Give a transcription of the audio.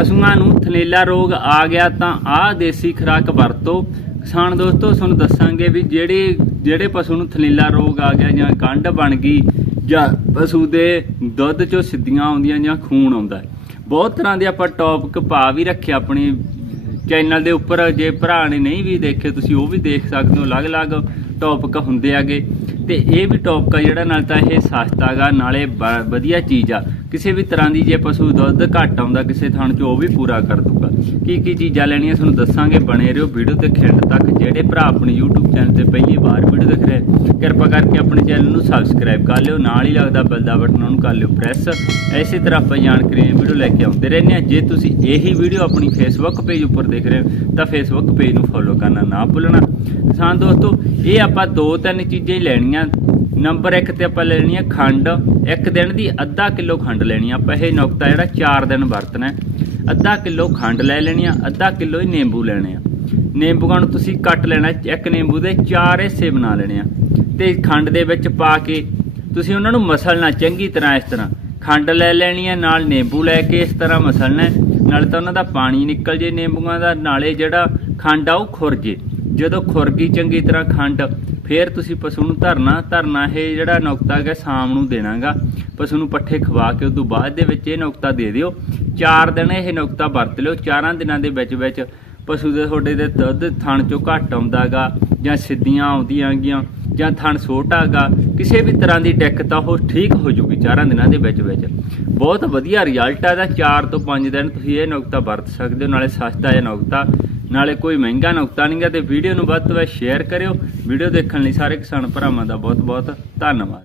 ਪਸ਼ੂਆਂ ਨੂੰ ਥਨੇਲਾ ਰੋਗ ਆ ਗਿਆ ਤਾਂ ਆਹ ਦੇਸੀ ਖੁਰਾਕ ਵਰਤੋ। ਕਿਸਾਨ ਦੋਸਤੋ, ਤੁਹਾਨੂੰ ਦੱਸਾਂਗੇ ਵੀ ਜਿਹੜੇ ਜਿਹੜੇ ਪਸ਼ੂ ਨੂੰ ਥਨੇਲਾ ਰੋਗ ਆ ਗਿਆ ਜਾਂ ਗੰਢ ਬਣ ਗਈ, ਜਾਂ ਪਸ਼ੂ ਦੇ ਦੁੱਧ ਚੋਂ ਸਿੱਧੀਆਂ ਆਉਂਦੀਆਂ ਜਾਂ ਖੂਨ ਆਉਂਦਾ ਬਹੁਤ ਤਰ੍ਹਾਂ ਦੇ ਆਪਾਂ ਟੌਪਿਕ ਪਾ ਵੀ ਰੱਖੇ ਆਪਣੀ ਚੈਨਲ ਦੇ ਉੱਪਰ। ਜੇ ਭਰਾ ਨੇ ਨਹੀਂ ਵੀ ਦੇਖੇ, ਤੁਸੀਂ ਉਹ ਵੀ ਦੇਖ ਸਕਦੇ ਹੋ। ਅਲੱਗ-ਅਲੱਗ ਟੌਪਿਕ ਹੁੰਦੇ ਆਗੇ ਤੇ ਇਹ ਵੀ ਟੌਪਿਕ ਆ ਜਿਹੜਾ ਨਾਲ ਤਾਂ ਇਹ ਸਸਤਾ ਗਾ, ਨਾਲੇ ਬ- ਵਧੀਆ ਚੀਜ਼ ਆ। ਕਿਸੇ ਵੀ ਤਰ੍ਹਾਂ ਦੀ ਜੇ ਪਸ਼ੂ ਦੁੱਧ ਘੱਟ ਆਉਂਦਾ ਕਿਸੇ ਥਾਂ 'ਚ ਉਹ ਵੀ ਪੂਰਾ ਕਰ ਦੂਗਾ। ਕੀ ਕੀ ਚੀਜ਼ਾਂ ਲੈਣੀਆਂ ਤੁਹਾਨੂੰ ਦੱਸਾਂਗੇ, ਬਣੇ ਰਹੋ ਵੀਡੀਓ ਦੇ ਖਿੰਡ ਤੱਕ। ਜਿਹੜੇ ਭਰਾ ਆਪਣੇ YouTube ਚੈਨਲ ਤੇ ਪਹਿਲੀ ਵਾਰ ਵੀਡੀਓ ਦੇਖ ਰਹੇ, ਕਿਰਪਾ ਕਰਕੇ ਆਪਣੇ ਚੈਨਲ ਨੂੰ ਸਬਸਕ੍ਰਾਈਬ ਕਰ ਲਿਓ। ਨਾਲ ਹੀ ਲੱਗਦਾ ਬੈਲ ਦਾ ਬਟਨ ਉਹਨੂੰ ਕਰ ਲਿਓ ਪ੍ਰੈਸ ਐਸੇ ਤਰ੍ਹਾਂ ਆਪਾਂ ਜਾਣਕਾਰੀ ਵੀਡੀਓ ਲੈ ਕੇ ਆਉਂਦੇ ਰਹਿੰਦੇ ਹਾਂ। ਜੇ ਤੁਸੀਂ ਇਹੀ ਵੀਡੀਓ ਆਪਣੀ ਫੇਸਬੁੱਕ ਪੇਜ ਉੱਪਰ ਦੇਖ ਰਹੇ ਹੋ, ਤਾਂ ਫੇਸਬੁੱਕ ਪੇਜ ਨੂੰ ਫੋਲੋ ਕਰਨਾ ਨਾ ਭੁੱਲਣਾ। ਕਿਸਾਨ ਦੋਸਤੋ, ਇਹ ਆਪਾਂ ਦੋ ਤਿੰਨ ਚੀਜ਼ਾਂ ਹੀ ਲੈਣੀਆਂ। ਨੰਬਰ 1 ਤੇ ਆਪਾਂ ਲੈਣੀ ਹੈ ਖੰਡ। ਇੱਕ ਦਿਨ ਦੀ ਅੱਧਾ ਕਿਲੋ ਖੰਡ ਲੈਣੀ ਆ ਆਪਾਂ। ਇਹ ਨੁਕਤਾ ਜਿਹੜਾ 4 ਦਿਨ ਵਰਤਣਾ ਅੱਧਾ ਕਿਲੋ ਖੰਡ ਲੈ ਲੈਣੀ ਆ, ਅੱਧਾ ਕਿਲੋ ਹੀ ਨਿੰਬੂ ਲੈਣੇ ਆ। ਨਿੰਬੂਆਂ ਨੂੰ ਤੁਸੀਂ ਕੱਟ ਲੈਣਾ ਇੱਕ ਨਿੰਬੂ ਦੇ ਚਾਰ ਹਿੱਸੇ ਬਣਾ ਲੈਣੇ ਆ। ਤੇ ਖੰਡ ਦੇ ਵਿੱਚ ਪਾ ਕੇ ਤੁਸੀਂ ਉਹਨਾਂ ਨੂੰ ਮਸਲਣਾ ਚੰਗੀ ਤਰ੍ਹਾਂ ਇਸ ਤਰ੍ਹਾਂ। ਖੰਡ ਲੈ ਲੈਣੀ ਹੈ ਨਾਲ ਨਿੰਬੂ ਲੈ ਕੇ ਇਸ ਤਰ੍ਹਾਂ ਮਸਲਣਾ ਹੈ। ਨਾਲੇ ਤਾਂ ਉਹਨਾਂ ਦਾ ਪਾਣੀ ਨਿਕਲ ਜੇ ਨਿੰਬੂਆਂ ਦਾ, ਨਾਲੇ ਜਿਹੜਾ ਖੰਡ ਆ ਉਹ ਖੁਰ ਜੇ। ਜਦੋਂ ਖੁਰ ਗਈ ਚੰਗੀ ਤਰ੍ਹਾਂ ਖੰਡ ਫਿਰ ਤੁਸੀਂ ਪਸ਼ੂ ਨੂੰ ਧਰਨਾ ਧਰਨਾ ਇਹ ਜਿਹੜਾ ਨੁਕਤਾ ਹੈਗਾ ਸ਼ਾਮ ਨੂੰ ਦੇਣਾਗਾ। ਪਸ਼ੂ ਨੂੰ ਪੱਠੇ ਖਵਾ ਕੇ ਉਦੋਂ ਬਾਅਦ ਦੇ ਵਿੱਚ ਇਹ ਨੁਕਤਾ ਦੇ ਦਿਓ। ਚਾਰ ਦਿਨ ਇਹ ਨੁਕਤਾ ਵਰਤ ਲਿਓ। ਚਾਰਾਂ ਦਿਨਾਂ ਦੇ ਵਿੱਚ ਵਿੱਚ ਪਸ਼ੂ ਦੇ ਤੁਹਾਡੇ ਦੇ ਦੁੱਧ ਥਣ ਚੋਂ ਘੱਟ ਆਉਂਦਾਗਾ ਜਾਂ ਸਿੱਧੀਆਂ ਆਉਂਦੀਆਂ ਗੀਆਂ ਜਾਂ ਥਣ ਛੋਟਾ ਗਾ ਕਿਸੇ ਵੀ ਤਰ੍ਹਾਂ ਦੀ ਦਿੱਕਤ ਆ ਉਹ ਠੀਕ ਹੋ ਜੂਗੀ ਚਾਰਾਂ ਦਿਨਾਂ ਦੇ ਵਿੱਚ ਵਿੱਚ। ਬਹੁਤ ਵਧੀਆ ਰਿਜ਼ਲਟ ਆ ਦਾ 4 ਤੋਂ 5 ਦਿਨ ਤੁਸੀਂ ਇਹ ਨੁਕਤਾ ਵਰਤ ਸਕਦੇ ਹੋ। ਨਾਲੇ ਸਸਤਾ ਹੈ ਨੁਕਤਾ ਨਾਲੇ ਕੋਈ ਮਹਿੰਗਾ ਨੁਕਤਾ ਨਹੀਂਗਾ ਤੇ ਵੀਡੀਓ ਨੂੰ ਵੱਧ ਤੋਂ ਵੱਧ ਸ਼ੇਅਰ ਕਰਿਓ। ਵੀਡੀਓ ਦੇਖਣ ਲਈ ਸਾਰੇ ਕਿਸਾਨ ਭਰਾਵਾਂ ਦਾ ਬਹੁਤ ਬਹੁਤ ਧੰਨਵਾਦ।